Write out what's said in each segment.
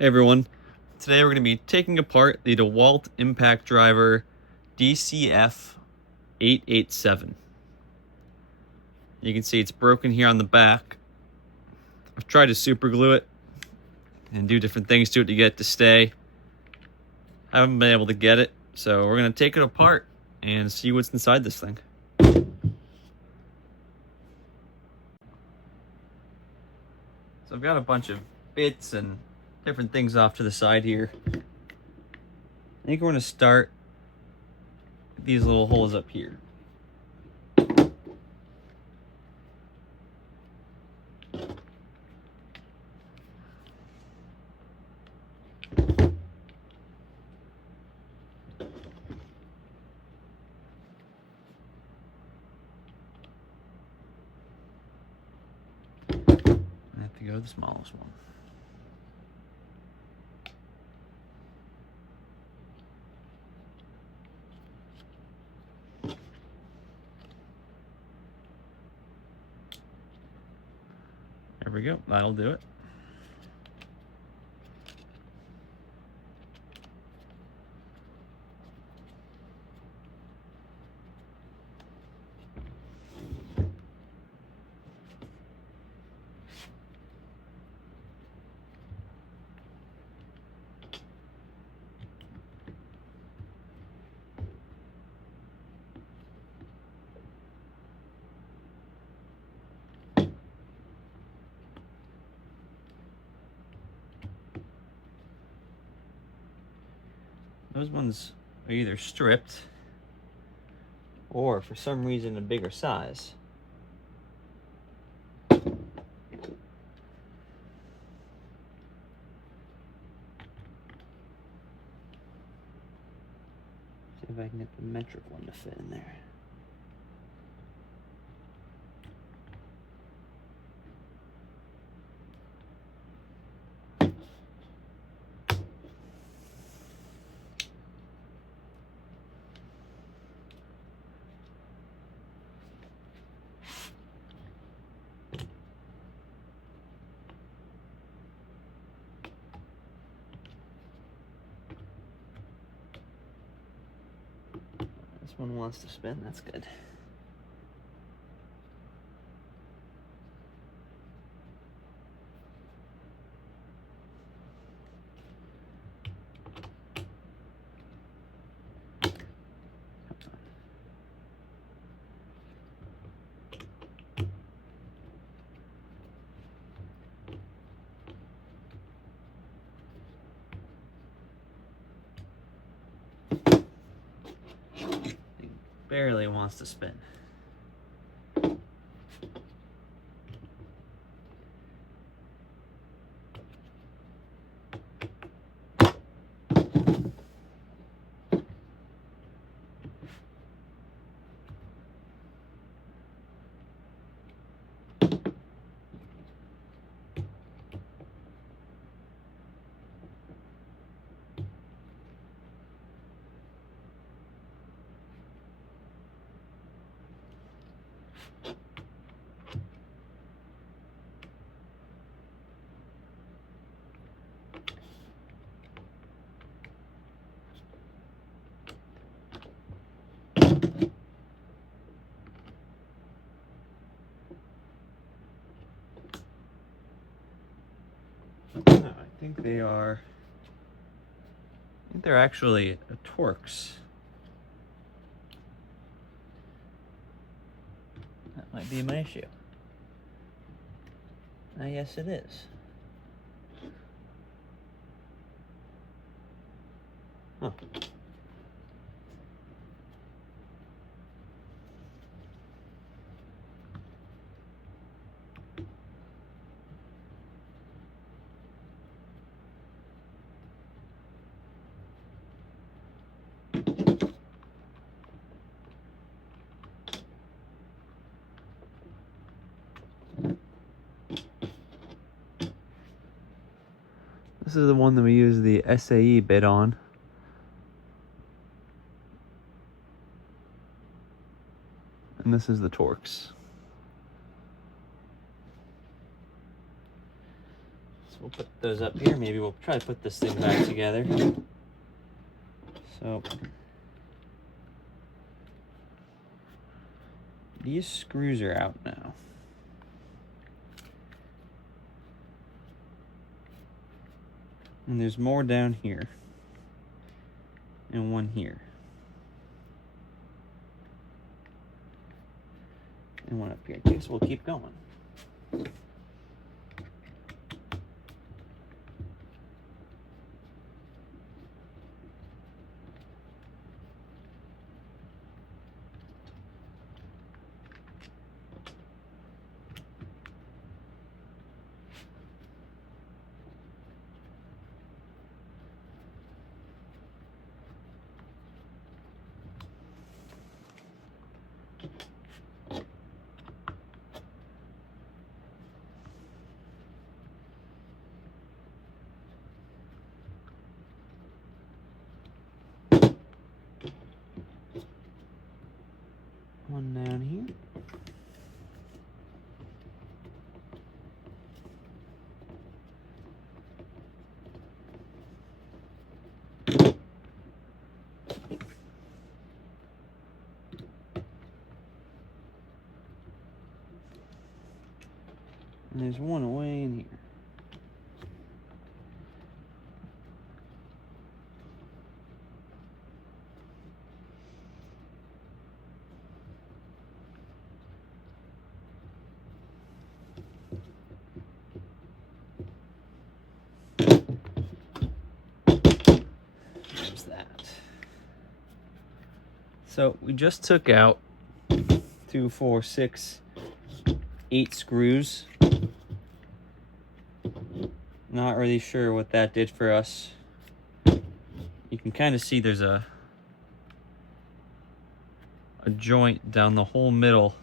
Hey everyone, today we're going to be taking apart the DeWalt impact driver DCF887. You can see it's broken here on the back. I've tried to super glue it and do different things to it to get it to stay. I haven't been able to get it, so we're going to take it apart and see what's inside this thing. So I've got a bunch of bits and different things off to the side here. I think we're going to start with these little holes up here. I have to go to the smallest one. There we go, that'll do it. Those ones are either stripped or for some reason a bigger size. See if I can get the metric one to fit in there. This one wants to spin, that's good. Barely wants to spin. I think they're actually Torx. That might be my issue. Yes, it is. Huh. This is the one that we use the SAE bit on. And this is the Torx. So we'll put those up here. Maybe we'll try to put this thing back together. So these screws are out now. And there's more down here. And one here. And one up here too, so we'll keep going. One down here. And there's one away in here. There's that. So we just took out 2, 4, 6, 8 screws. Not really sure what that did for us. You can kind of see there's a joint down the whole middle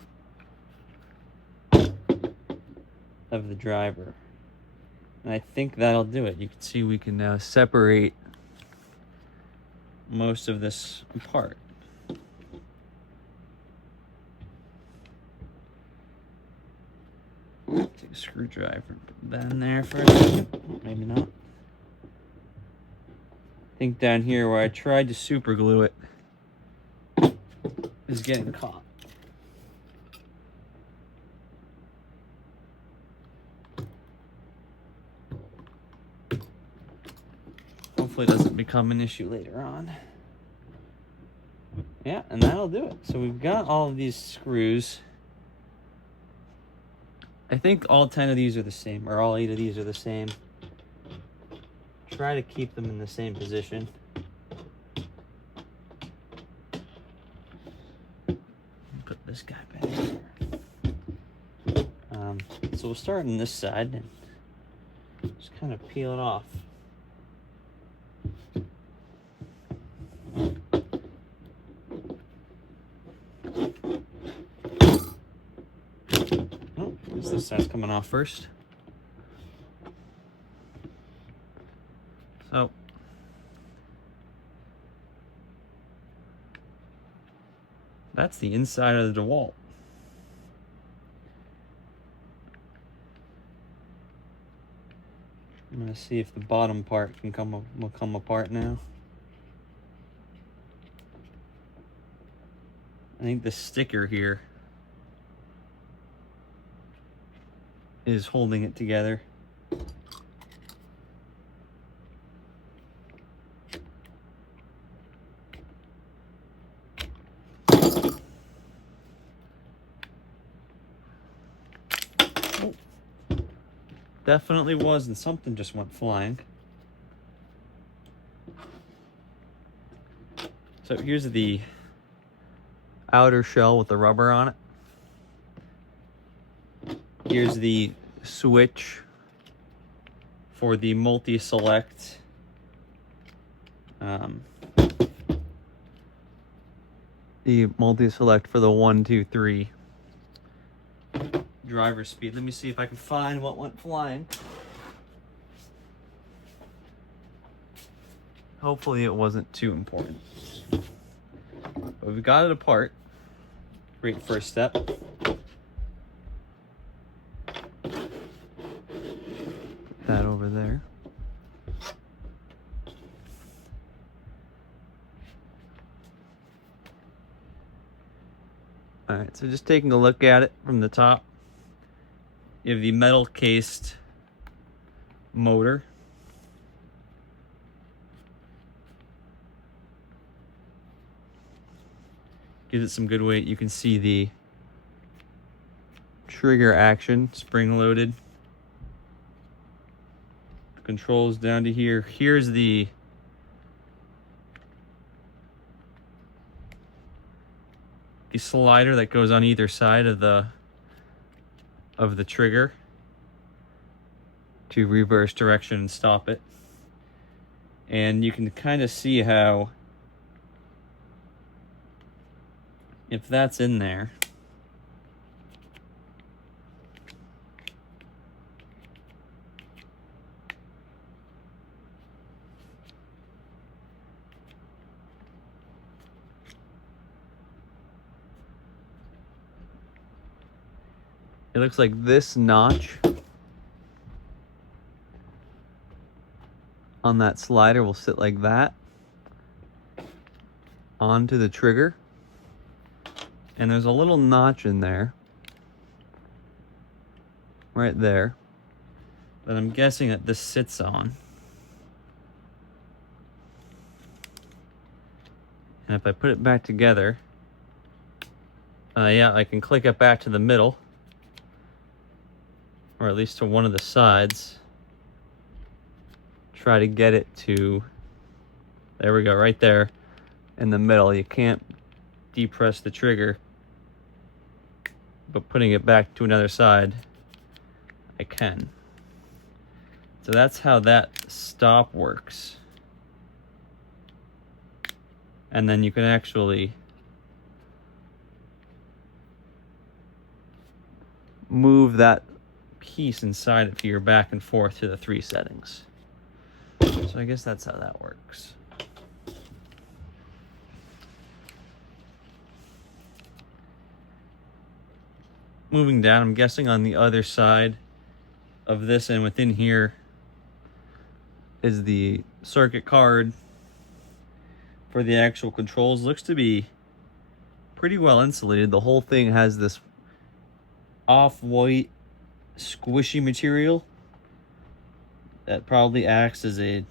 of the driver. And I think that'll do it. You can see we can now separate most of this apart. Take a screwdriver, put that in there for a second. Maybe not. I think down here where I tried to super glue it is getting caught. Hopefully it doesn't become an issue later on. Yeah, and that'll do it. So we've got all of these screws. I think all 10 of these are the same, or all 8 of these are the same. Try to keep them in the same position. Put this guy back here. So we'll start on this side and just kind of peel it off. This side's coming off first. So that's the inside of the DeWalt. I'm gonna see if the bottom part will come apart now. I think the sticker here is holding it together. Definitely was, and something just went flying. So here's the outer shell with the rubber on it. Here's the switch for the multi-select for the 1, 2, 3 driver speed. Let me see if I can find what went flying. Hopefully it wasn't too important. But we got it apart. Great first step. Put that over there. Alright, so just taking a look at it from the top. You have the metal cased motor. Gives it some good weight. You can see the trigger action, spring loaded. The controls down to here. Here's the slider that goes on either side of the trigger to reverse direction and stop it. And you can kind of see how, if that's in there, it looks like this notch on that slider will sit like that onto the trigger. And there's a little notch in there, right there, that I'm guessing that this sits on. And if I put it back together, yeah, I can click it back to the middle, or at least to one of the sides. Try to get it to, there we go, right there in the middle. You can't depress the trigger, but putting it back to another side, I can. So that's how that stop works. And then you can actually move that piece inside it here back and forth to the 3 settings. So I guess that's how that works. Moving down, I'm guessing on the other side of this and within here is the circuit card for the actual controls. Looks to be pretty well insulated. The whole thing has this off-white squishy material that probably acts as a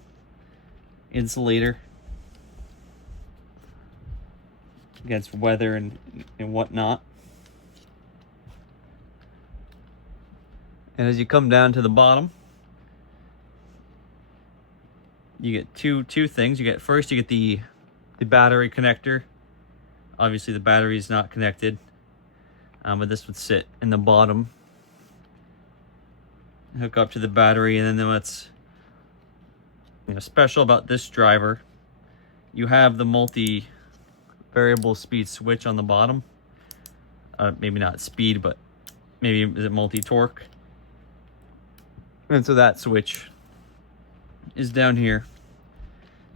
insulator against weather and whatnot. And as you come down to the bottom, you get two things. You get the battery connector. Obviously the battery is not connected, but this would sit in the bottom, hook up to the battery. And then what's special about this driver, you have the multi variable speed switch on the bottom. Maybe not speed, but maybe is it multi torque. And so that switch is down here.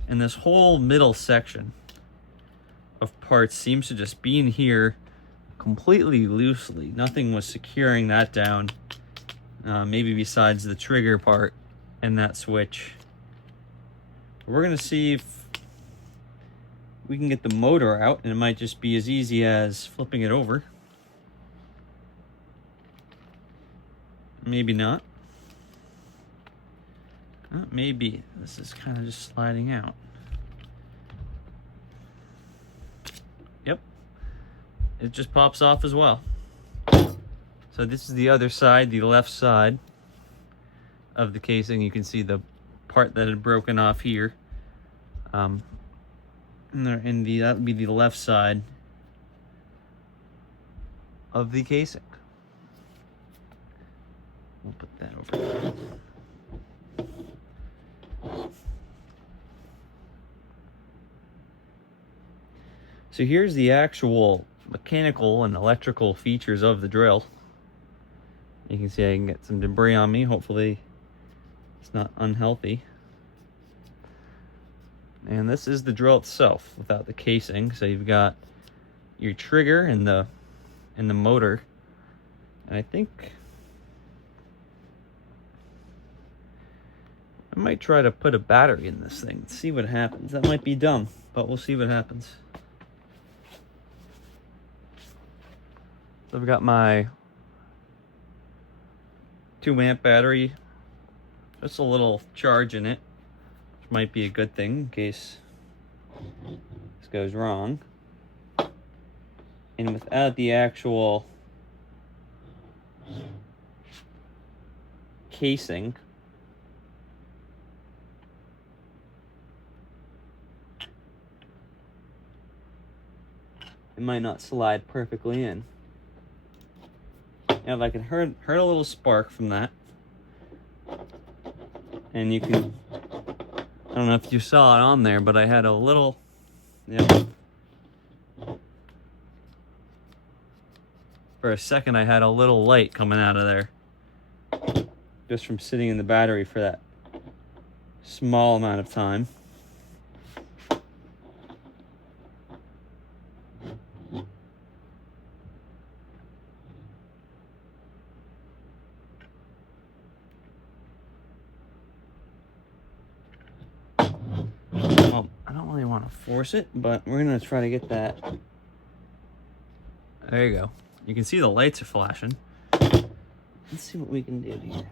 And this whole middle section of parts seems to just be in here completely loosely. Nothing was securing that down, maybe besides the trigger part and that switch. We're gonna see if we can get the motor out, and it might just be as easy as flipping it over. Maybe not. Maybe this is kind of just sliding out. Yep, it just pops off as well. So this is the other side, the left side of the casing. You can see the part that had broken off here. And that would be the left side of the casing. We'll put that over there. So here's the actual mechanical and electrical features of the drill. You can see I can get some debris on me. Hopefully it's not unhealthy. And this is the drill itself without the casing. So you've got your trigger and the motor. And I think I might try to put a battery in this thing, see what happens. That might be dumb, but we'll see what happens. So I've got my 2-amp battery, just a little charge in it, which might be a good thing in case this goes wrong. And without the actual casing, it might not slide perfectly in. Now, if I can heard a little spark from that, and you can, I don't know if you saw it on there, but I had a little, for a second I had a little light coming out of there, just from sitting in the battery for that small amount of time. Well, I don't really want to force it, but we're gonna try to get that. There you go. You can see the lights are flashing. Let's see what we can do here.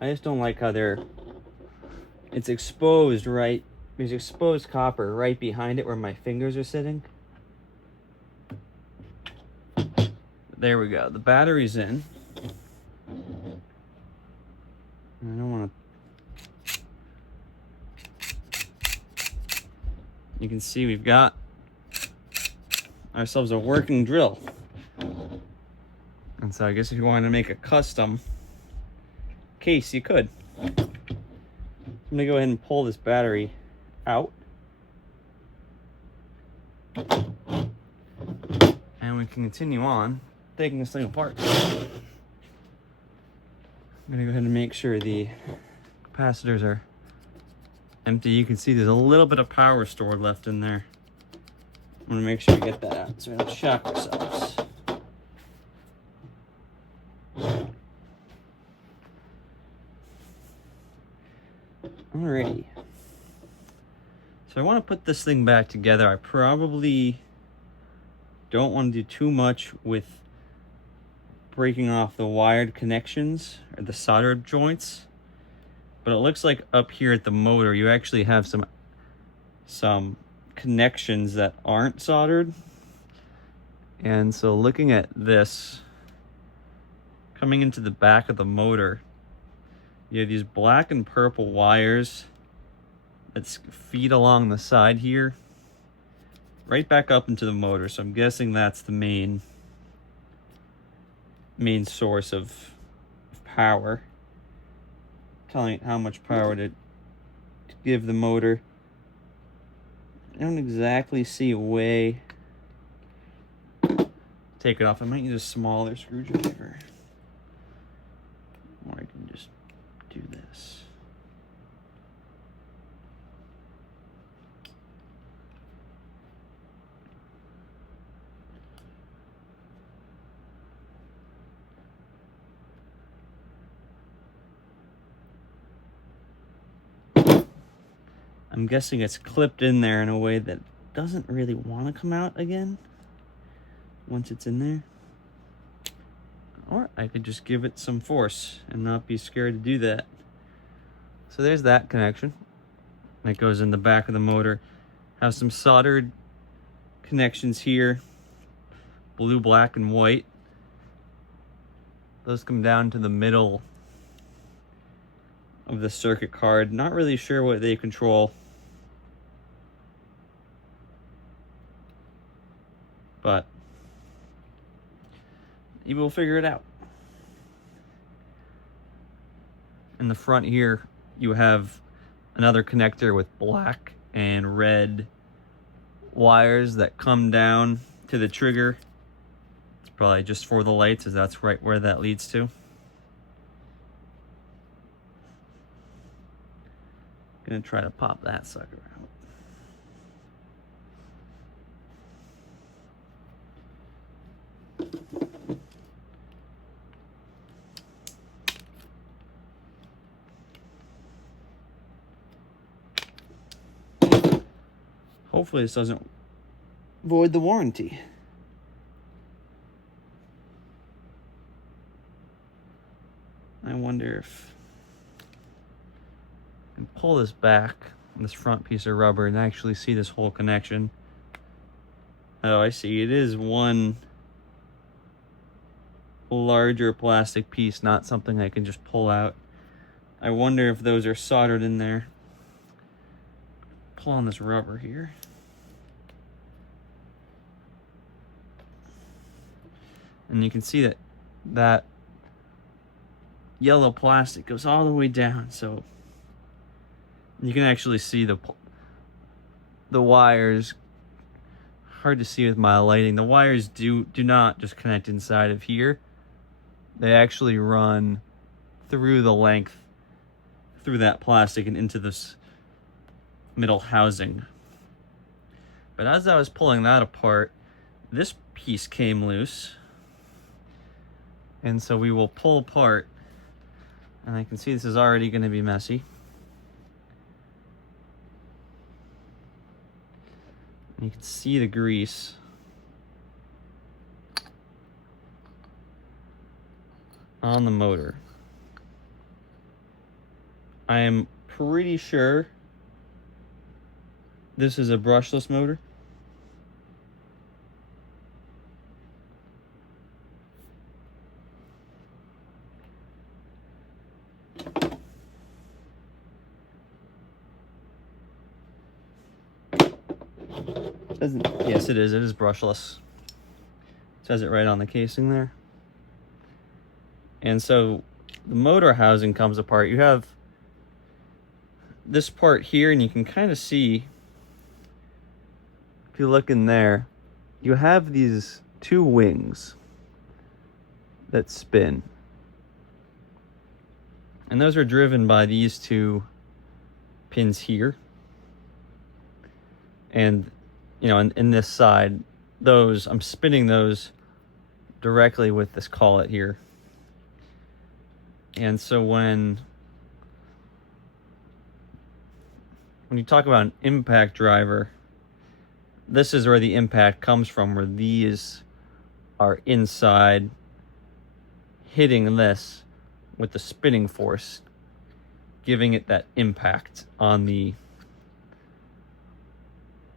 I just don't like how it's exposed right, there's exposed copper right behind it where my fingers are sitting. There we go, the battery's in. I don't want to. You can see we've got ourselves a working drill. And so I guess if you wanted to make a custom case, you could. I'm gonna go ahead and pull this battery out. And we can continue on taking this thing apart. I'm gonna go ahead and make sure the capacitors are empty. You can see there's a little bit of power stored left in there. I'm gonna make sure we get that out so we don't shock ourselves. Alrighty. So I want to put this thing back together. I probably don't want to do too much with breaking off the wired connections or the soldered joints. But it looks like up here at the motor, you actually have some connections that aren't soldered. And so looking at this, coming into the back of the motor, you have these black and purple wires that feed along the side here, right back up into the motor. So I'm guessing that's the main source of power, telling it how much power to give the motor. I don't exactly see a way to take it off. I might use a smaller screwdriver, or I can just do this. I'm guessing it's clipped in there in a way that doesn't really want to come out again once it's in there. Or I could just give it some force and not be scared to do that. So there's that connection that goes in the back of the motor. Have some soldered connections here, blue, black, and white. Those come down to the middle of the circuit card. Not really sure what they control, but you will figure it out. In the front here, you have another connector with black and red wires that come down to the trigger. It's probably just for the lights, as that's right where that leads to. Gonna try to pop that sucker out. hopefully this doesn't void the warranty. I wonder if I can pull this back, this front piece of rubber, and actually see this whole connection. Oh, I see. It is one larger plastic piece, not something I can just pull out. I wonder if those are soldered in there. Pull on this rubber here. And you can see that that yellow plastic goes all the way down, so you can actually see the wires. Hard to see with my lighting. The wires do not just connect inside of here. They actually run through the length, through that plastic and into this middle housing. But as I was pulling that apart, this piece came loose. And so we will pull apart, and I can see this is already going to be messy. You can see the grease. On the motor. I am pretty sure this is a brushless motor. Yes, it is. It is brushless. It says it right on the casing there. And so the motor housing comes apart. You have this part here, and you can kind of see, if you look in there, you have these two wings that spin. And those are driven by these two pins here. And you know, in this side, those, I'm spinning those directly with this collet here. And so when you talk about an impact driver, this is where the impact comes from, where these are inside hitting this with the spinning force, giving it that impact on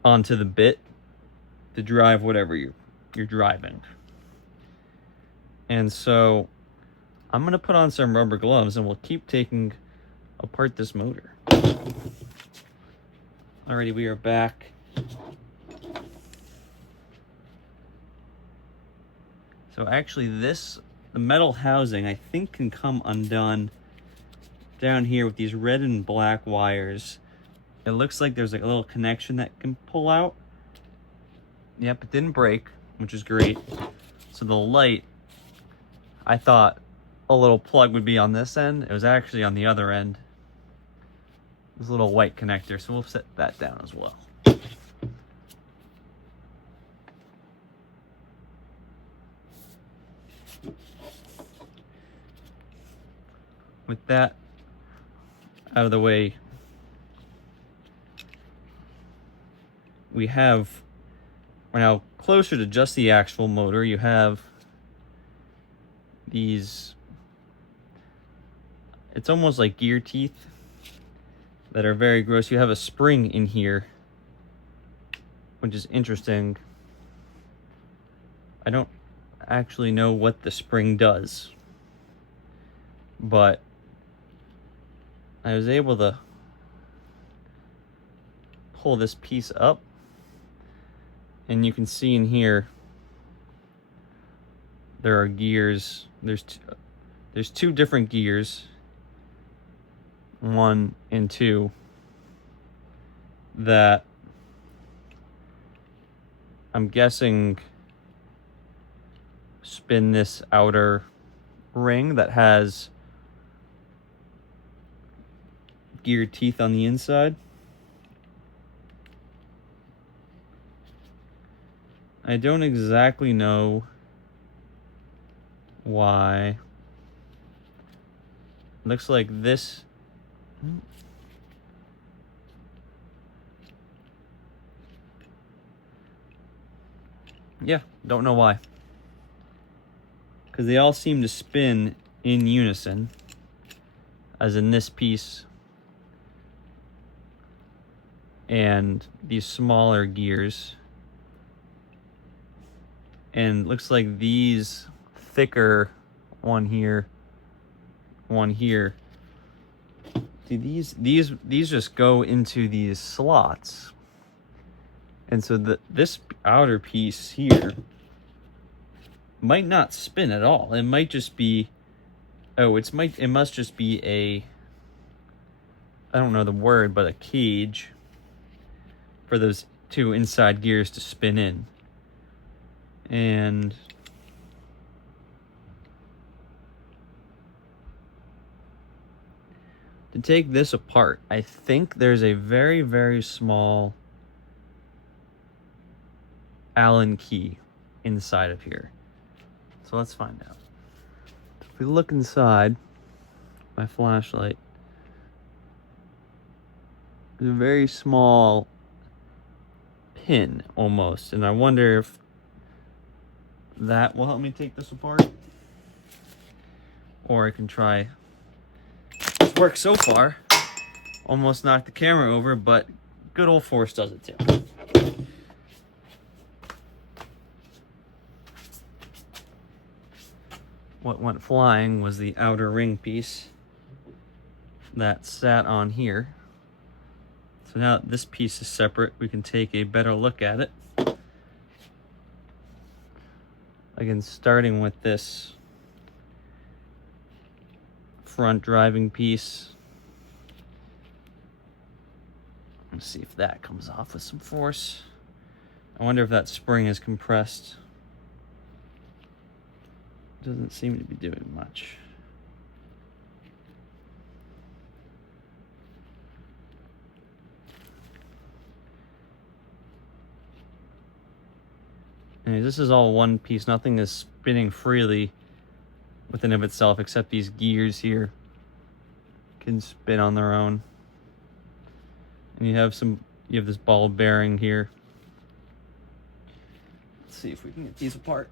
onto the bit to drive whatever you're driving. And so I'm gonna put on some rubber gloves and we'll keep taking apart this motor. Alrighty, we are back. So actually the metal housing, I think, can come undone down here with these red and black wires. It looks like there's like a little connection that can pull out. Yep, it didn't break, which is great. So the light, I thought a little plug would be on this end. It was actually on the other end. This little white connector, so we'll set that down as well. With that out of the way, we're now closer to just the actual motor. You have these, it's almost like gear teeth that are very gross. You have a spring in here, which is interesting. I don't actually know what the spring does, but I was able to pull this piece up, and you can see in here there are gears. There's two different gears, 1 and 2, that I'm guessing spin this outer ring that has gear teeth on the inside. I don't exactly know why. Looks like this. Yeah, don't know why. Because they all seem to spin in unison, as in this piece and these smaller gears. And looks like these thicker, one here, see, these just go into these slots. And so this outer piece here might not spin at all. It might just be, oh, it must just be a, I don't know the word, but a cage for those two inside gears to spin in. And to take this apart, I think there's a very, very small Allen key inside of here. So let's find out. If we look inside my flashlight, there's a very small pin almost, and I wonder if that will help me take this apart. Or I can try. It's worked so far. Almost knocked the camera over, but good old force does it too. What went flying was the outer ring piece that sat on here. So now that this piece is separate, we can take a better look at it. Again, starting with this front driving piece. Let's see if that comes off with some force. I wonder if that spring is compressed. Doesn't seem to be doing much. And this is all one piece. Nothing is spinning freely within of itself except these gears here can spin on their own. And you have this ball bearing here. Let's see if we can get these apart.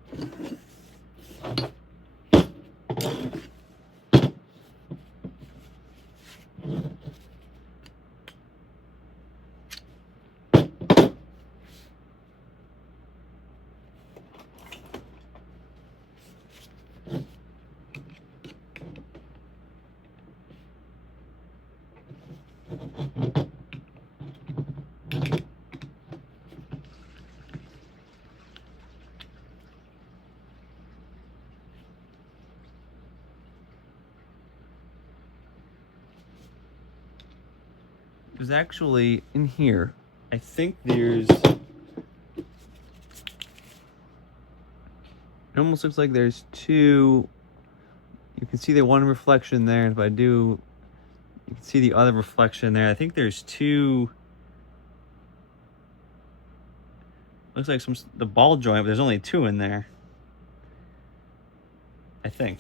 There's actually, in here, I think there's, it almost looks like there's two, you can see the one reflection there, and if I do, you can see the other reflection there. I think there's two, looks like the ball joint, but there's only two in there, I think.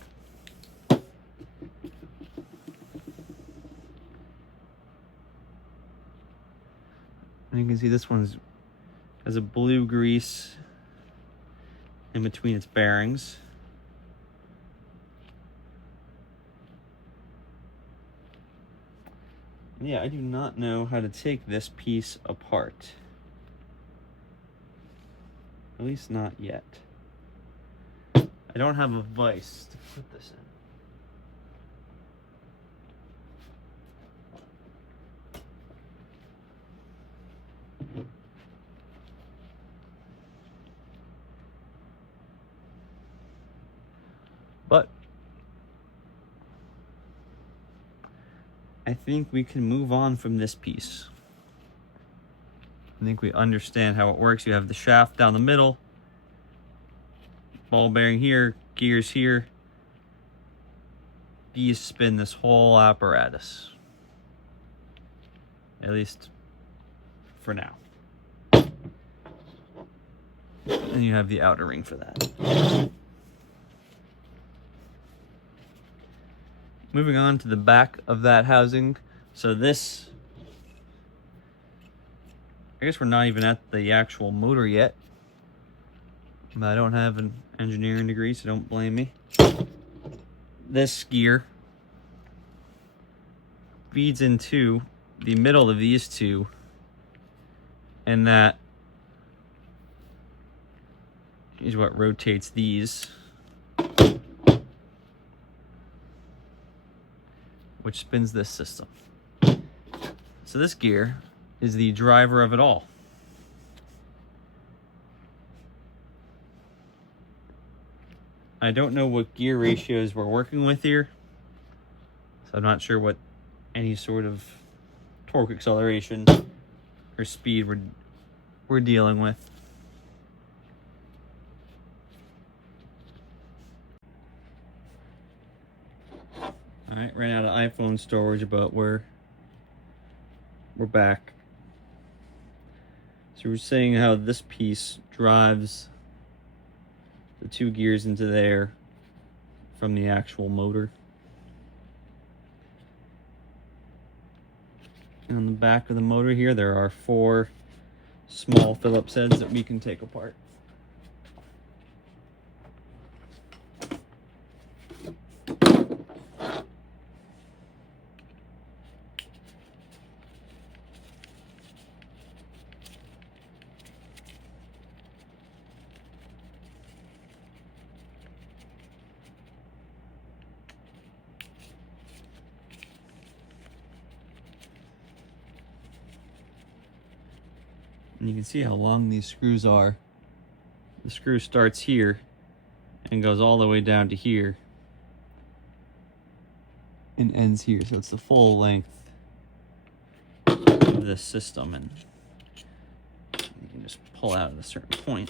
And you can see this one has a blue grease in between its bearings. Yeah, I do not know how to take this piece apart. At least not yet. I don't have a vise to put this in. But I think we can move on from this piece. I think we understand how it works. You have the shaft down the middle, ball bearing here, gears here. These spin this whole apparatus. At least for now. And you have the outer ring for that. Moving on to the back of that housing. So this, I guess we're not even at the actual motor yet. But I don't have an engineering degree, so don't blame me. This gear feeds into the middle of these two, and that is what rotates these, which spins this system. So this gear is the driver of it all. I don't know what gear ratios we're working with here, so I'm not sure what any sort of torque acceleration or speed we're dealing with. All right, ran out of iPhone storage, but we're back. So we're saying how this piece drives the two gears into there from the actual motor. And on the back of the motor here, there are 4 small Phillips heads that we can take apart. And you can see how long these screws are. The screw starts here and goes all the way down to here and ends here. So it's the full length of this system, and you can just pull out at a certain point.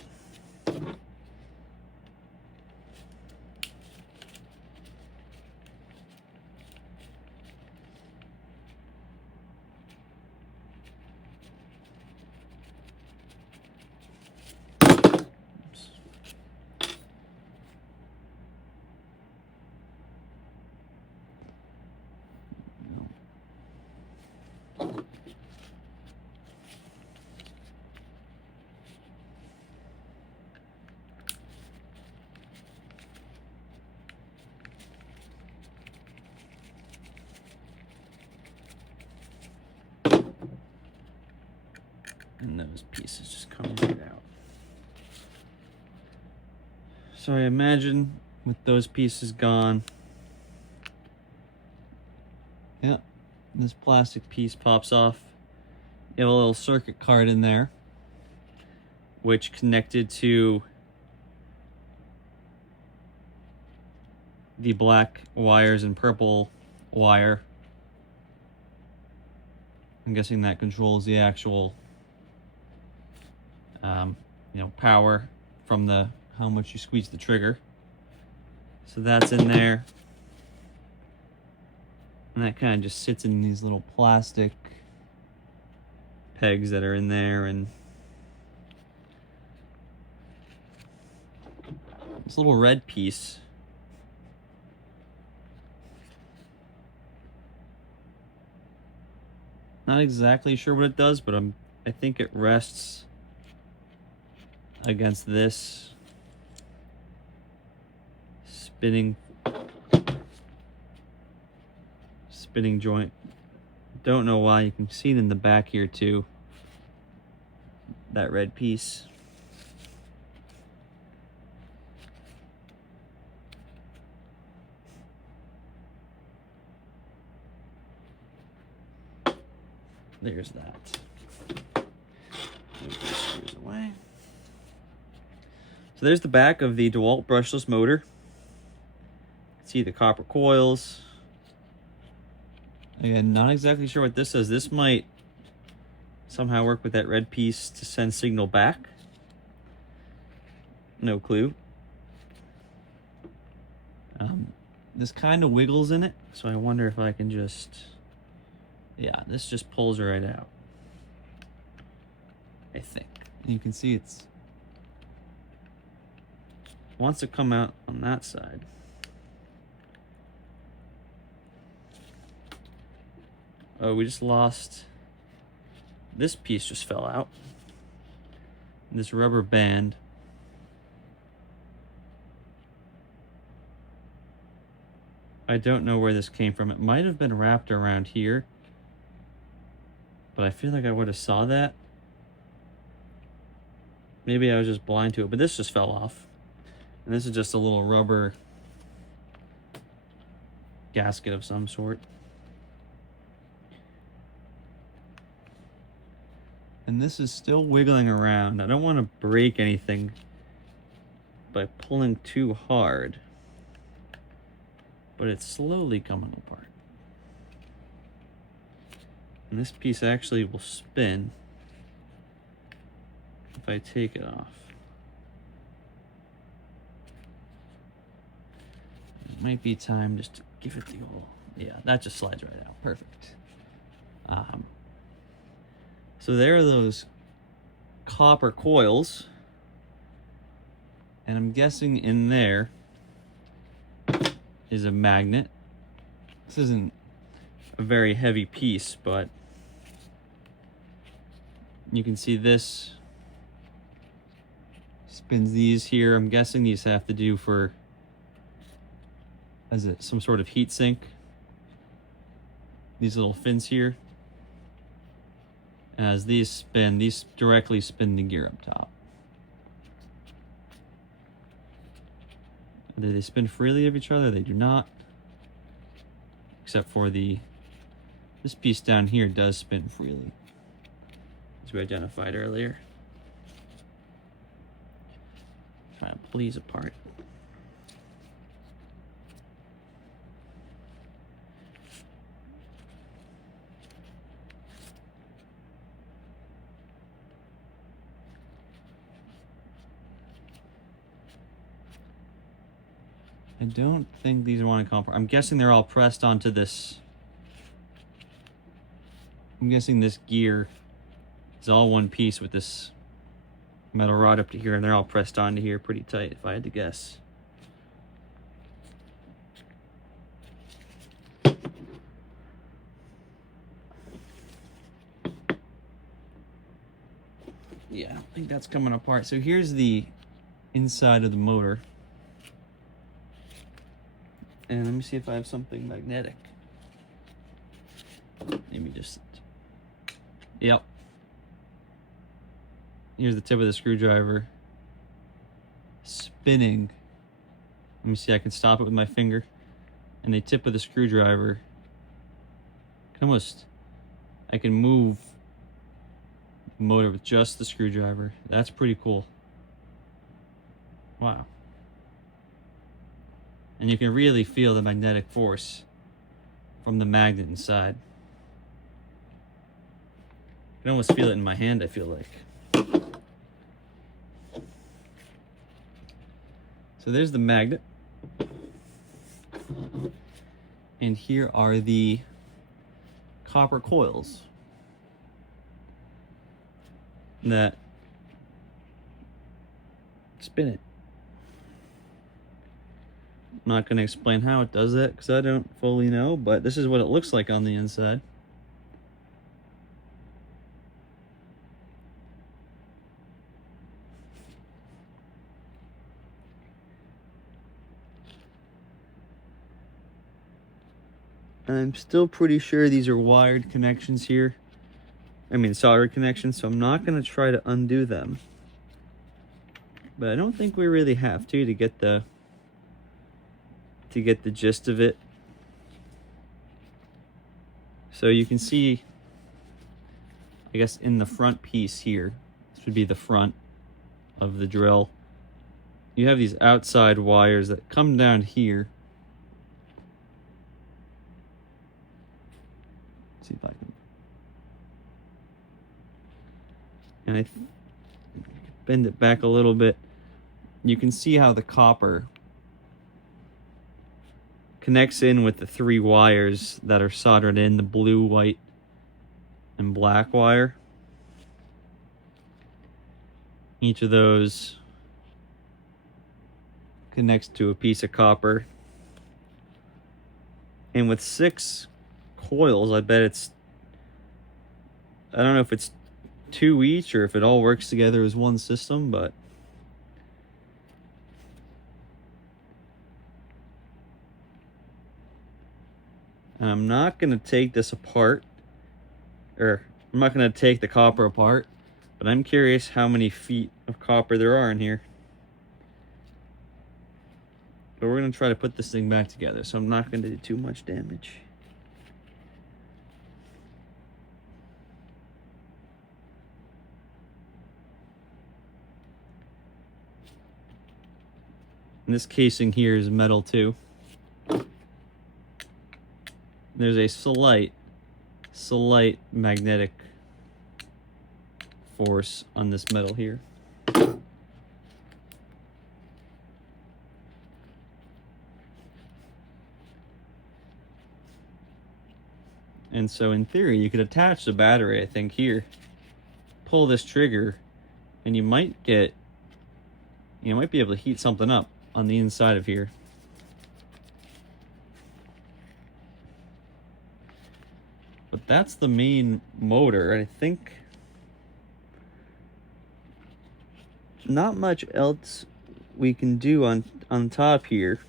And those pieces just come right out. So I imagine with those pieces gone, yeah, this plastic piece pops off. You have a little circuit card in there, which connected to the black wires and purple wire. I'm guessing that controls the actual power from the how much you squeeze the trigger. So that's in there, and that kind of just sits in these little plastic pegs that are in there. And this little red piece, not exactly sure what it does, but I think it rests against this spinning joint. Don't know why. You can see it in the back here too, that red piece. There's that. Move these screws away. So there's the back of the DeWalt brushless motor. See the copper coils. Again, not exactly sure what this does. This might somehow work with that red piece to send signal back. No clue. This kind of wiggles in it, so I wonder if I can just... Yeah, this just pulls right out, I think. You can see it wants to come out on that side. Oh, we just lost... This piece just fell out. This rubber band I don't know where this came from. It might have been wrapped around here, but I feel like I would have saw that. Maybe I was just blind to it, but this just fell off. And this is just a little rubber gasket of some sort. And this is still wiggling around. I don't want to break anything by pulling too hard, but it's slowly coming apart. And this piece actually will spin if I take it off. It might be time just to give it the old, yeah, that just slides right out. Perfect. So there are those copper coils, and I'm guessing in there is a magnet. This isn't a very heavy piece, but you can see this spins these here. I'm guessing these have to do for, as it some sort of heat sink. These little fins here. And as these spin, these directly spin the gear up top. Do they spin freely of each other? They do not. Except for this piece down here does spin freely, as we identified earlier. Trying to pull these apart. I don't think these want to come apart. I'm guessing they're all pressed onto this. I'm guessing this gear is all one piece with this metal rod up to here, and they're all pressed onto here pretty tight, if I had to guess. Yeah, I don't think that's coming apart. So here's the inside of the motor. And let me see if I have something magnetic. Maybe just... Yep. Here's the tip of the screwdriver. Spinning. Let me see, I can stop it with my finger. And the tip of the screwdriver... I can move the motor with just the screwdriver. That's pretty cool. Wow. And you can really feel the magnetic force from the magnet inside. I can almost feel it in my hand, I feel like. So there's the magnet. And here are the copper coils that spin it. I'm not going to explain how it does that because I don't fully know, but this is what it looks like on the inside. I'm still pretty sure these are wired connections here. I mean soldered connections, so I'm not going to try to undo them. But I don't think we really have to get the gist of it. So you can see, I guess in the front piece here, this would be the front of the drill, you have these outside wires that come down here. Let's see if I can, and I bend it back a little bit. You can see how the copper connects in with the three wires that are soldered in, the blue, white, and black wire. Each of those connects to a piece of copper. And with 6 coils, I bet it's, I don't know if it's 2 each or if it all works together as one system, but And I'm not going to take this apart, or I'm not going to take the copper apart, but I'm curious how many feet of copper there are in here. But we're going to try to put this thing back together, so I'm not going to do too much damage. And this casing here is metal too. There's a slight magnetic force on this metal here. And so in theory, you could attach the battery, I think, here, pull this trigger, and you might be able to heat something up on the inside of here. But that's the main motor. I think not much else we can do on top here.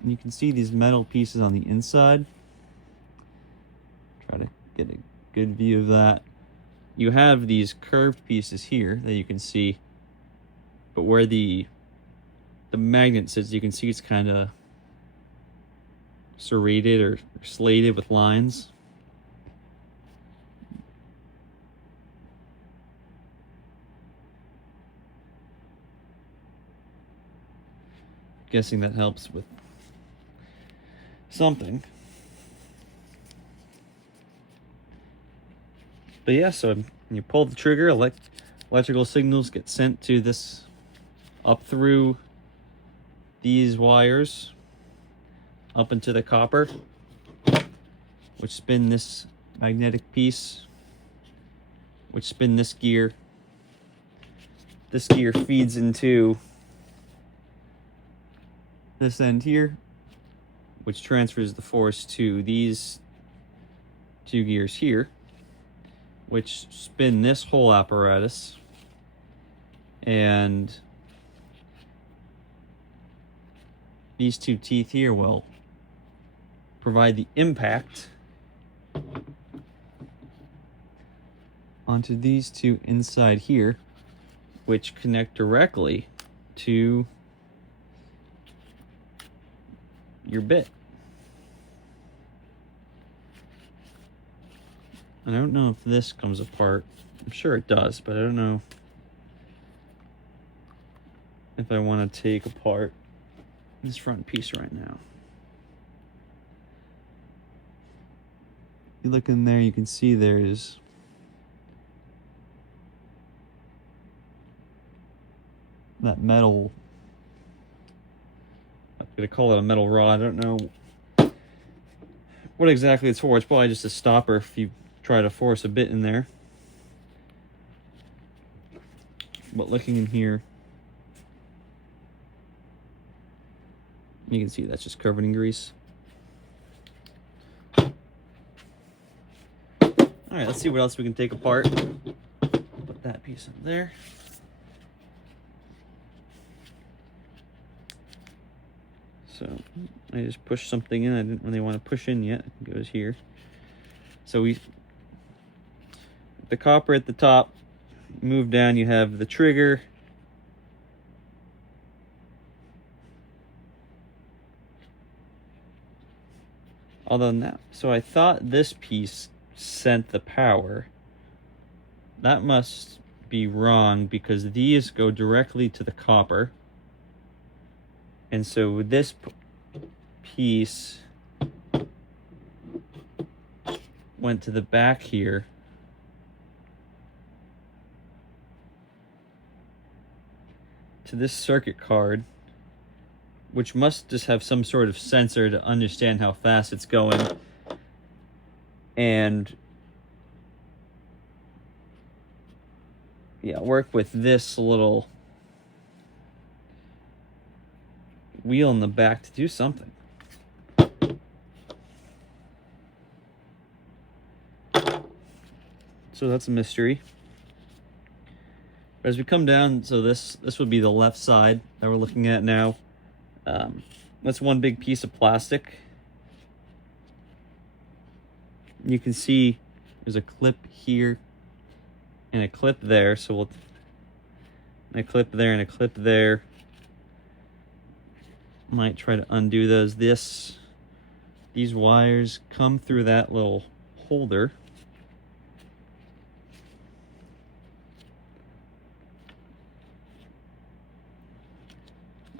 And you can see these metal pieces on the inside. Try to get a good view of that. You have these curved pieces here that you can see, but where the magnet sits, you can see it's kind of serrated or slated with lines. Guessing that helps with something. But yeah, so when you pull the trigger, electrical signals get sent to this, up through these wires, up into the copper, which spin this magnetic piece, which spin this gear. This gear feeds into this end here, which transfers the force to these two gears here, which spin this whole apparatus, and these two teeth here will provide the impact onto these two inside here, which connect directly to your bit. I don't know if this comes apart. I'm sure it does, but I don't know if I want to take apart this front piece right now. You look in there, you can see there's that metal. I'm gonna call it a metal rod. I don't know what exactly it's for. It's probably just a stopper if you try to force a bit in there. But looking in here, you can see that's just covered in grease. Alright, let's see what else we can take apart. Put that piece up there. So I just pushed something in I didn't really want to push in yet. It goes here. So the copper at the top, move down, you have the trigger. Although now, so I thought this piece sent the power. That must be wrong because these go directly to the copper. And so this piece went to the back here. To this circuit card, which must just have some sort of sensor to understand how fast it's going. And yeah, work with this little wheel in the back to do something. So that's a mystery. But as we come down, so this would be the left side that we're looking at now. That's one big piece of plastic. You can see there's a clip here and a clip there, so we'll a clip there and a clip there. Might try to undo those. These wires come through that little holder.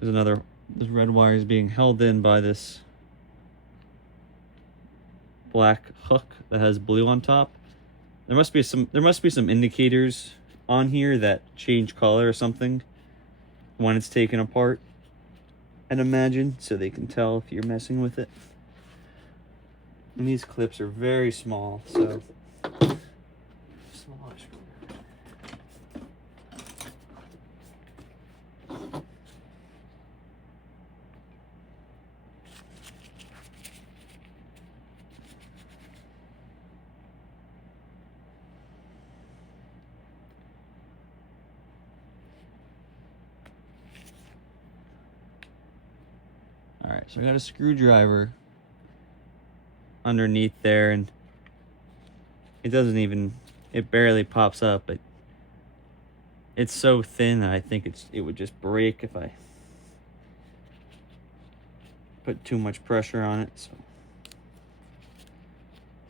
This red wire is being held in by this black hook that has blue on top. There must be some indicators on here that change color or something when it's taken apart, I'd imagine, so they can tell if you're messing with it. And these clips are very small, so smaller screwdriver. All right, so I got a screwdriver underneath there, and it barely pops up, but it's so thin that I think it would just break if I put too much pressure on it.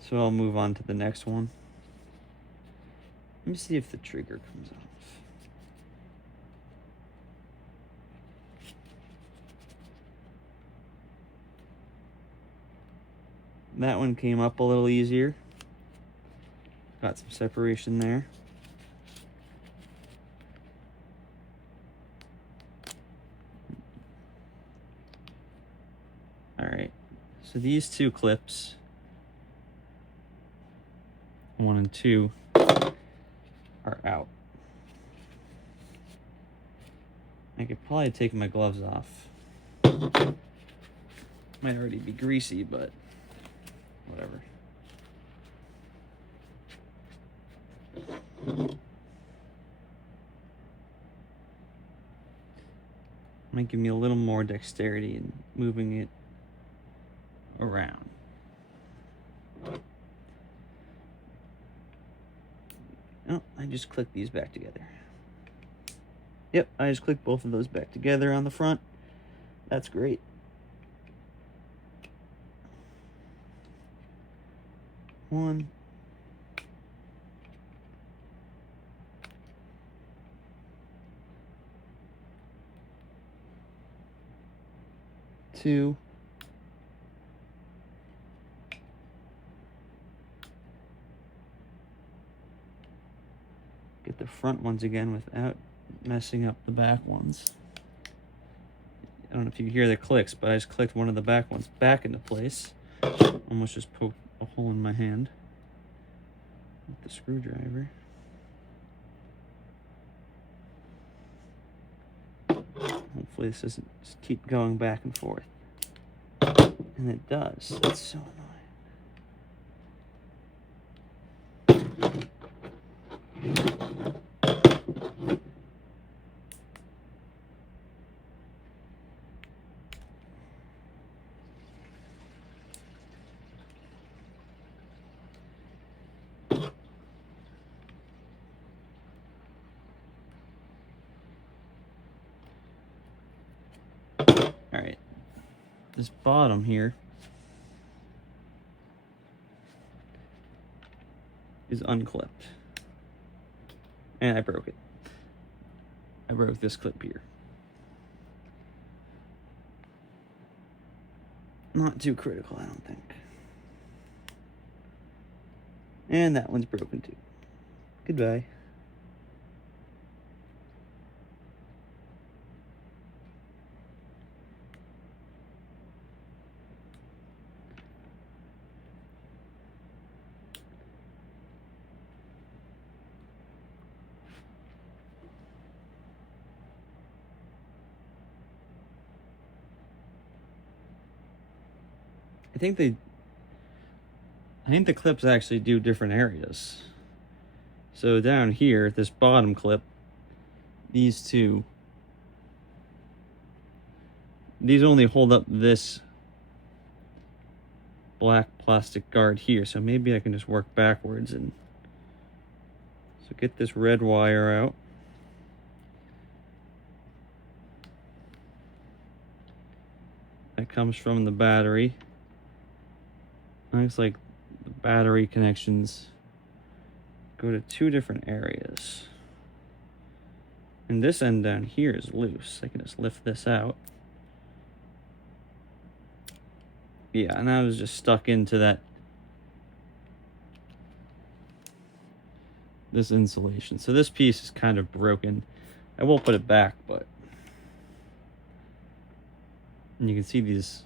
So I'll move on to the next one. Let me see if the trigger comes off. That one came up a little easier. Got some separation there. All right, so these two clips, 1 and 2, are out. I could probably take my gloves off. Might already be greasy, but whatever. Might give me a little more dexterity in moving it around. Oh, I just clicked these back together. Yep, I just clicked both of those back together on the front. That's great. One. Two. Get the front ones again without messing up the back ones. I don't know if you can hear the clicks, but I just clicked one of the back ones back into place. Almost just poked a hole in my hand with the screwdriver. Hopefully this doesn't just keep going back and forth. And it does. That's so annoying. All right, this bottom here is unclipped, and I broke it. I broke this clip here. Not too critical, I don't think. And that one's broken too. Goodbye. I think the clips actually do different areas. So down here, this bottom clip, these two these only hold up this black plastic guard here, so maybe I can just work backwards. And so get this red wire out. That comes from the battery. Looks like the battery connections go to two different areas. And this end down here is loose. I can just lift this out. Yeah, and I was just stuck into this insulation. So this piece is kind of broken. I will put it back, but and you can see these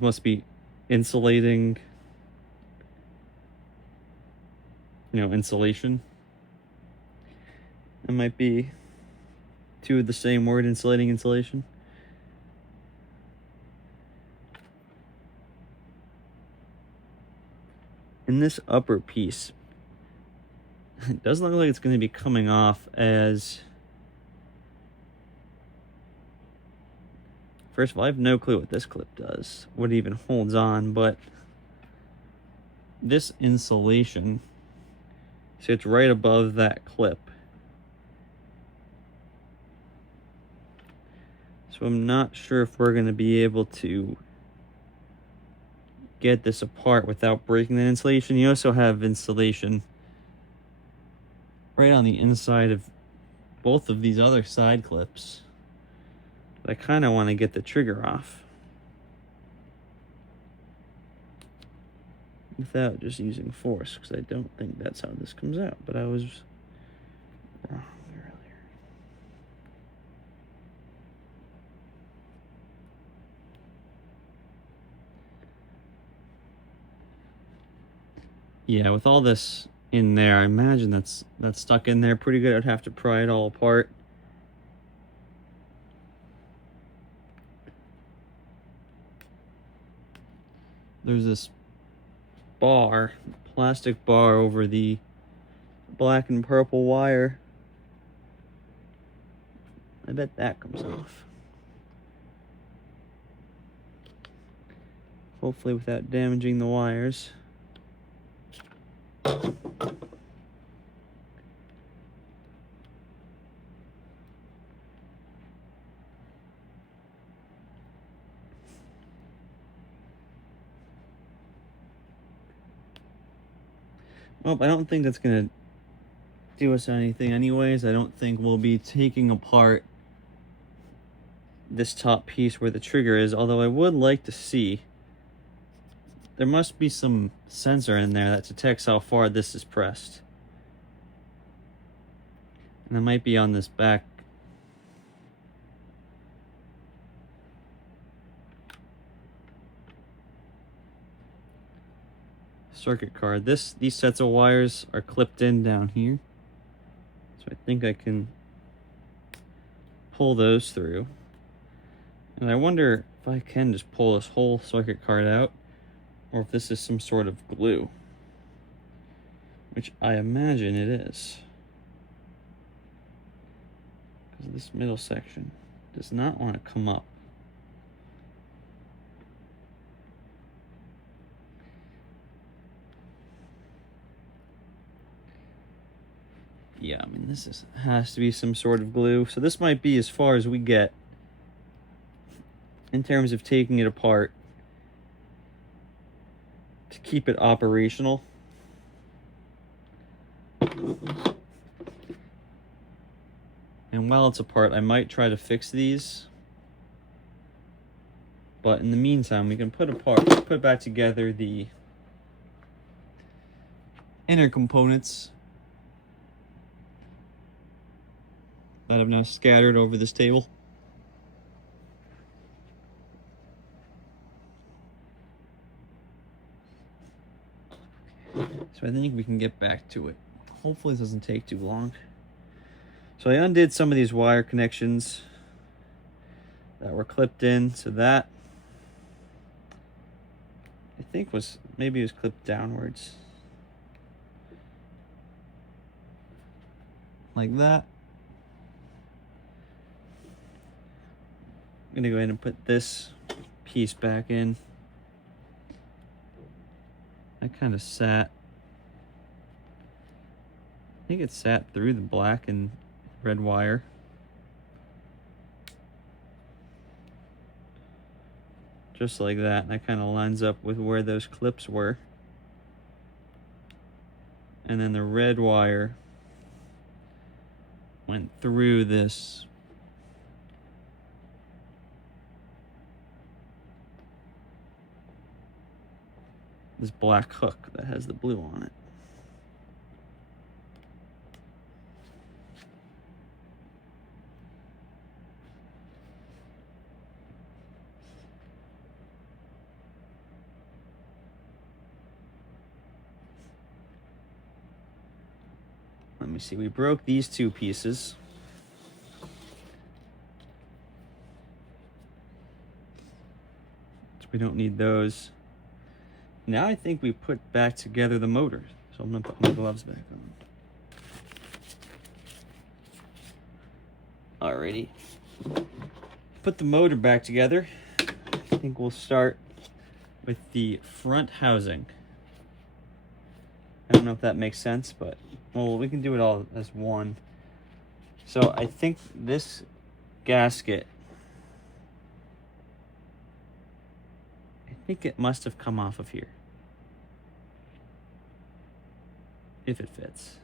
must be insulating, insulation. It might be two of the same word, insulating, insulation. In this upper piece, it doesn't look like it's going to be coming off as... First of all, I have no clue what this clip does, what it even holds on, but this insulation sits right above that clip. So I'm not sure if we're going to be able to get this apart without breaking the insulation. You also have insulation right on the inside of both of these other side clips. But I kind of want to get the trigger off without just using force, because I don't think that's how this comes out, but I was wrong earlier. Yeah, with all this in there, I imagine that's stuck in there pretty good. I'd have to pry it all apart. There's this bar, plastic bar over the black and purple wire. I bet that comes off. Hopefully without damaging the wires. Well, I don't think that's gonna do us anything anyways. I don't think we'll be taking apart this top piece where the trigger is, although I would like to see. There must be some sensor in there that detects how far this is pressed. And it might be on this back. Circuit card. These sets of wires are clipped in down here. So I think I can pull those through. And I wonder if I can just pull this whole circuit card out, or if this is some sort of glue, which I imagine it is. Because this middle section does not want to come up. Yeah, I mean, has to be some sort of glue. So this might be as far as we get in terms of taking it apart to keep it operational. And while it's apart, I might try to fix these. But in the meantime, we can put back together the inner components that I've now scattered over this table. So I think we can get back to it. Hopefully this doesn't take too long. So I undid some of these wire connections that were clipped in. So that, I think maybe it was clipped downwards. Like that. I'm gonna go ahead and put this piece back in. That kind of sat. I think it sat through the black and red wire. Just like that. And that kind of lines up with where those clips were. And then the red wire went through this black hook that has the blue on it. Let me see, we broke these two pieces. So we don't need those. Now I think we put back together the motor. So I'm gonna put my gloves back on. Alrighty. Put the motor back together. I think we'll start with the front housing. I don't know if that makes sense, but well, we can do it all as one. So I think this gasket, I think it must have come off of here. If it fits.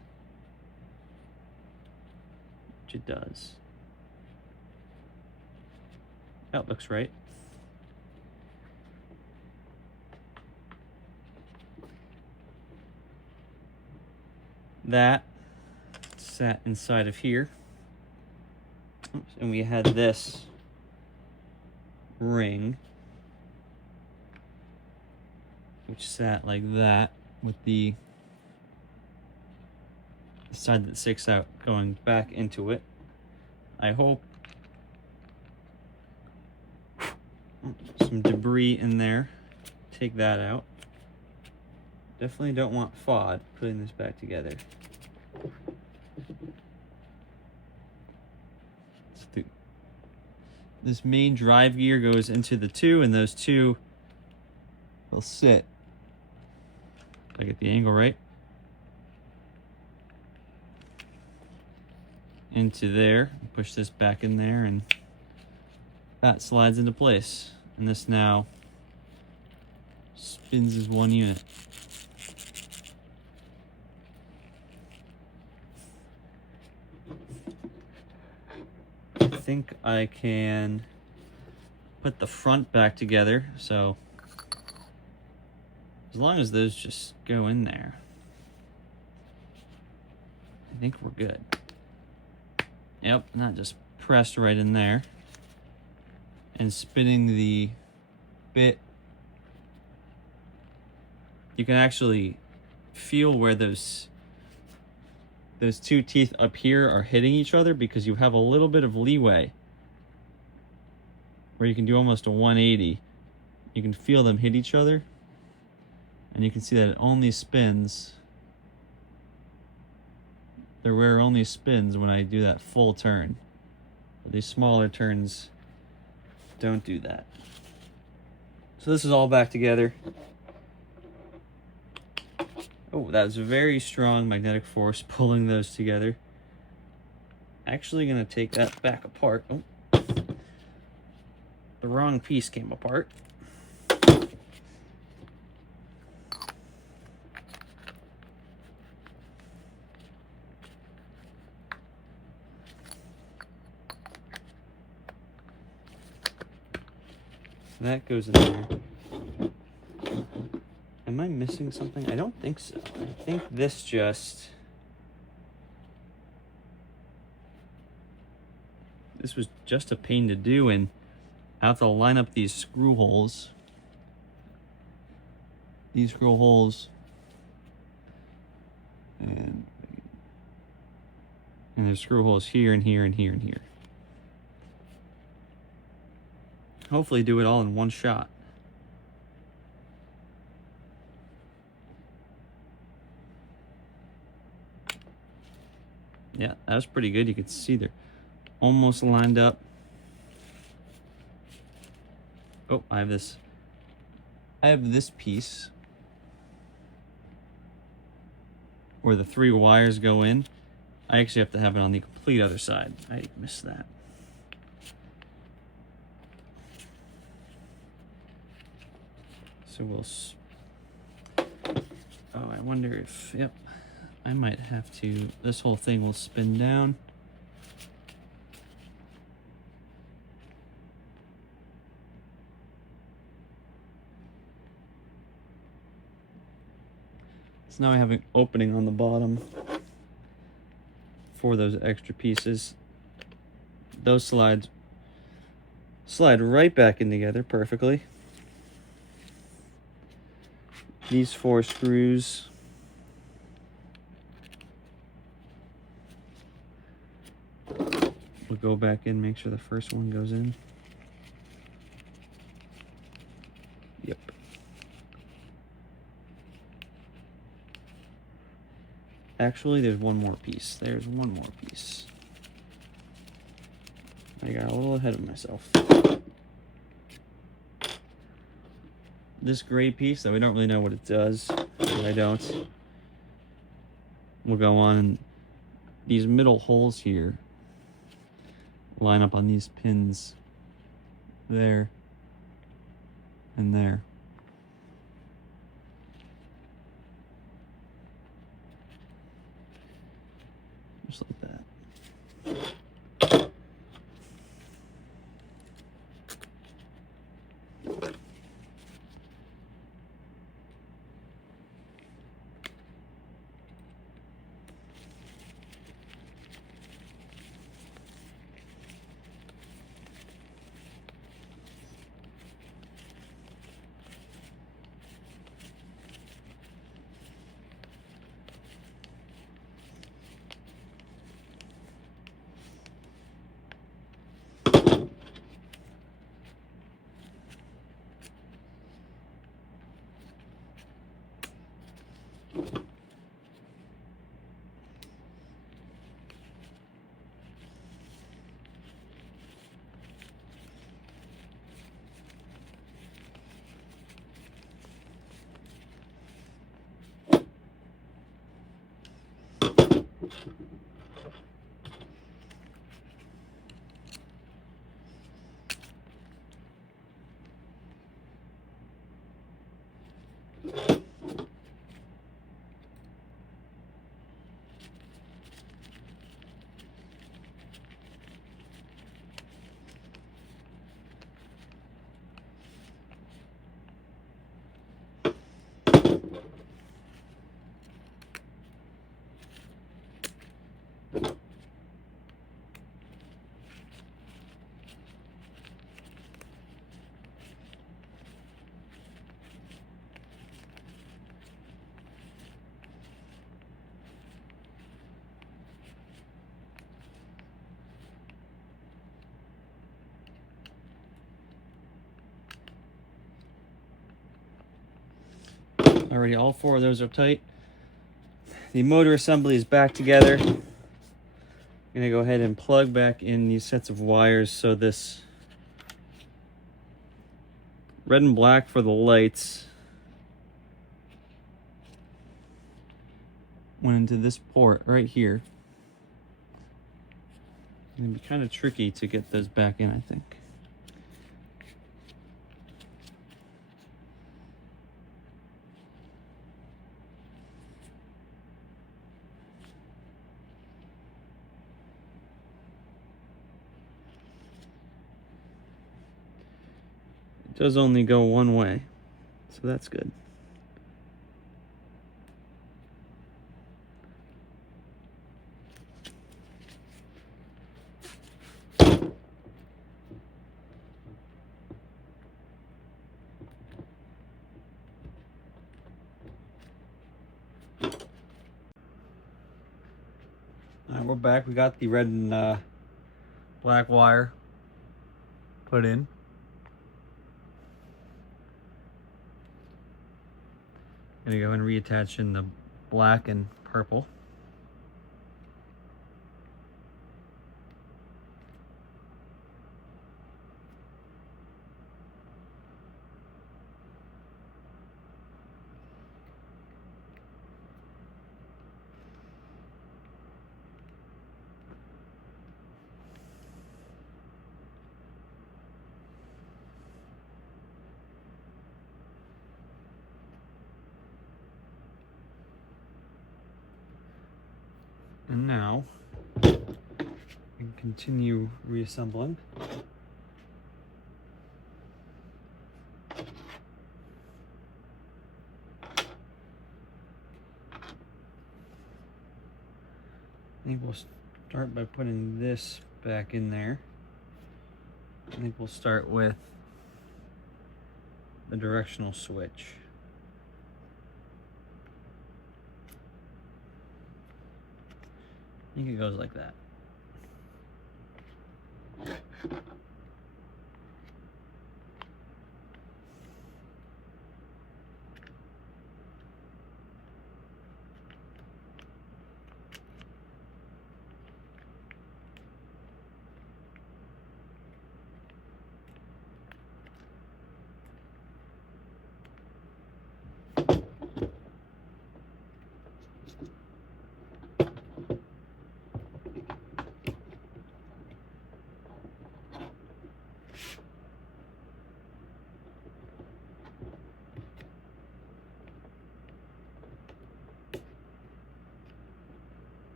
Which it does. That looks right. That sat inside of here. Oops, and we had this ring, which sat like that with the side that sticks out going back into it. I hope some debris in there. Take that out. Definitely don't want FOD putting this back together. This main drive gear goes into the two, and those two will sit. If I get the angle right. Into there. Push this back in there, and that slides into place. And this now spins as one unit. I think I can put the front back together, so as long as those just go in there, I think we're good. Yep, not just pressed right in there. And spinning the bit, you can actually feel where those two teeth up here are hitting each other, because you have a little bit of leeway where you can do almost a 180. You can feel them hit each other, and you can see that it only spins. The rear only spins when I do that full turn. But these smaller turns don't do that. So this is all back together. Oh, that was a very strong magnetic force pulling those together. Actually gonna take that back apart. Oh, the wrong piece came apart. That goes in there. Am I missing something? I don't think so. I think this just... This was just a pain to do, and I have to line up these screw holes. These screw holes. And there's screw holes here and here and here and here. Hopefully do it all in one shot. Yeah, that was pretty good. You could see they're almost lined up. Oh, I have this piece where the 3 wires go in. I actually have to have it on the complete other side. I missed that. So we'll... Oh, I wonder if... Yep. I might have to... This whole thing will spin down. So now I have an opening on the bottom for those extra pieces. Those slide right back in together perfectly. These 4 screws will go back in, make sure the first one goes in. Yep. Actually, there's one more piece. There's one more piece. I got a little ahead of myself. This gray piece that we don't really know what it does, I don't, will go on these middle holes here. Line up on these pins there and there. Just like that. Alrighty, all 4 of those are tight. The motor assembly is back together. I'm gonna go ahead and plug back in these sets of wires so this red and black for the lights went into this port right here. It's gonna be kind of tricky to get those back in, I think. It does only go one way, so that's good. Alright, we're back. We got the red and black wire put in. Gonna go and reattach in the black and purple. And now I can continue reassembling. I think we'll start by putting this back in there. I think we'll start with the directional switch. I think it goes like that.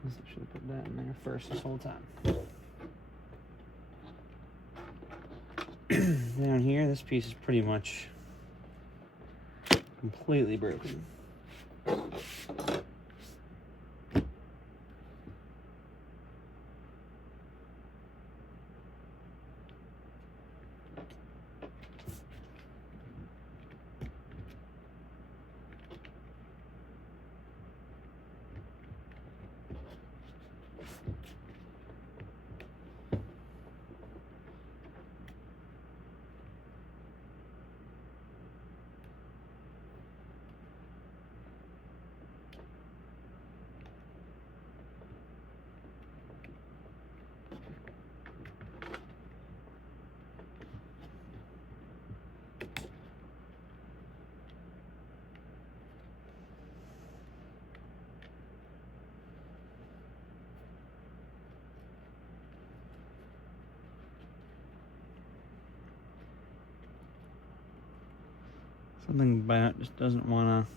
I should have put that in there first this whole time. Down here, this piece is pretty much completely broken. Something about it just doesn't want to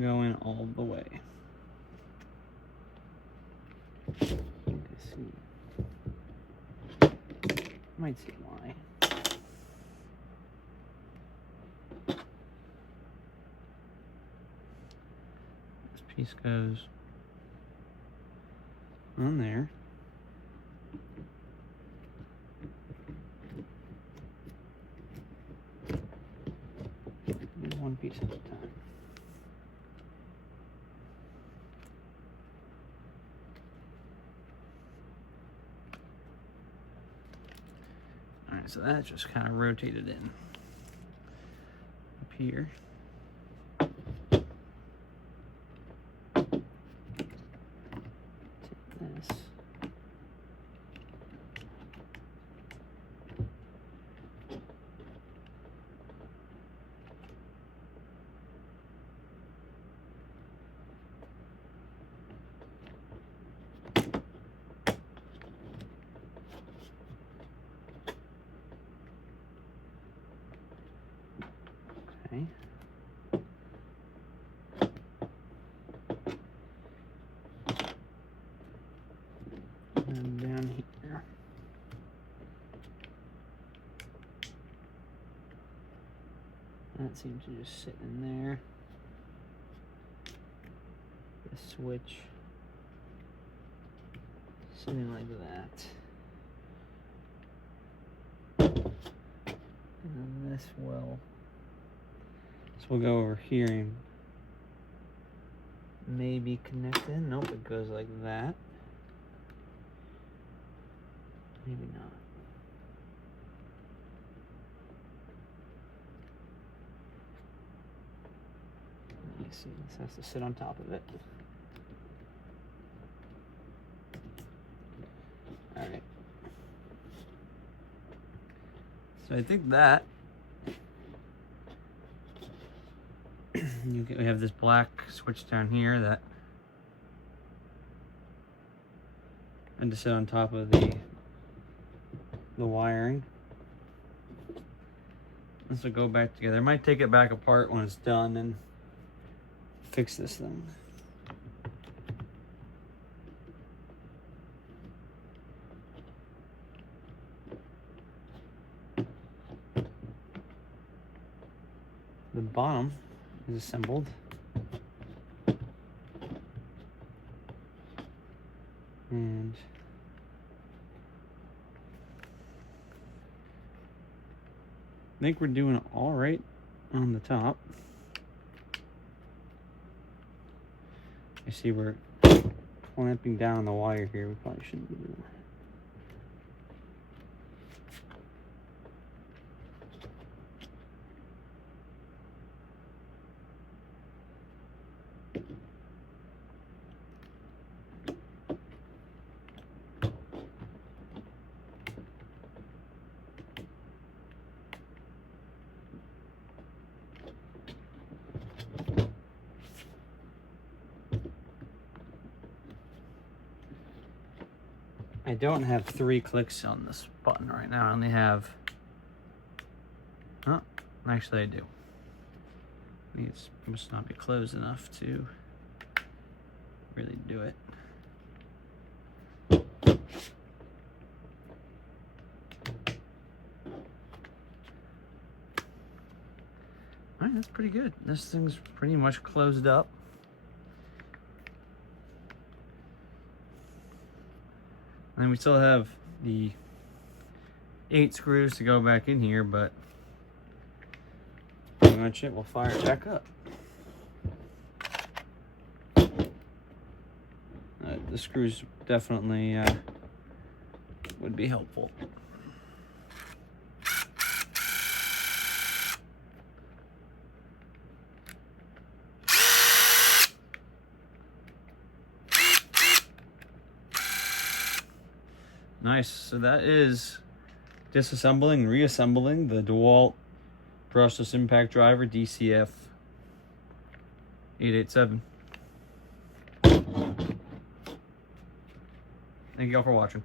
go in all the way. I think I see. Might see why. This piece goes on there. One piece at a time. All right, so that just kind of rotated in up here. Take this. Okay. And down here. That seems to just sit in there. The switch sitting like that. And then this will. So we'll go over here and maybe connect in. Nope, it goes like that. Maybe not. see, this has to sit on top of it. All right. So I think that we have this black switch down here that and to sit on top of the wiring. This will go back together. I might take it back apart when it's done and fix this thing. The bottom is assembled. And I think we're doing all right on the top. I see we're clamping down the wire here. We probably shouldn't be doing that. I don't have 3 clicks on this button right now. I only have, oh, actually I do. It must not be closed enough to really do it. All right, that's pretty good. This thing's pretty much closed up. And we still have the 8 screws to go back in here, but pretty much it. We'll fire it back up. The screws definitely would be helpful. Nice. So that is disassembling and reassembling the DeWalt brushless impact driver DCF887. Thank you all for watching.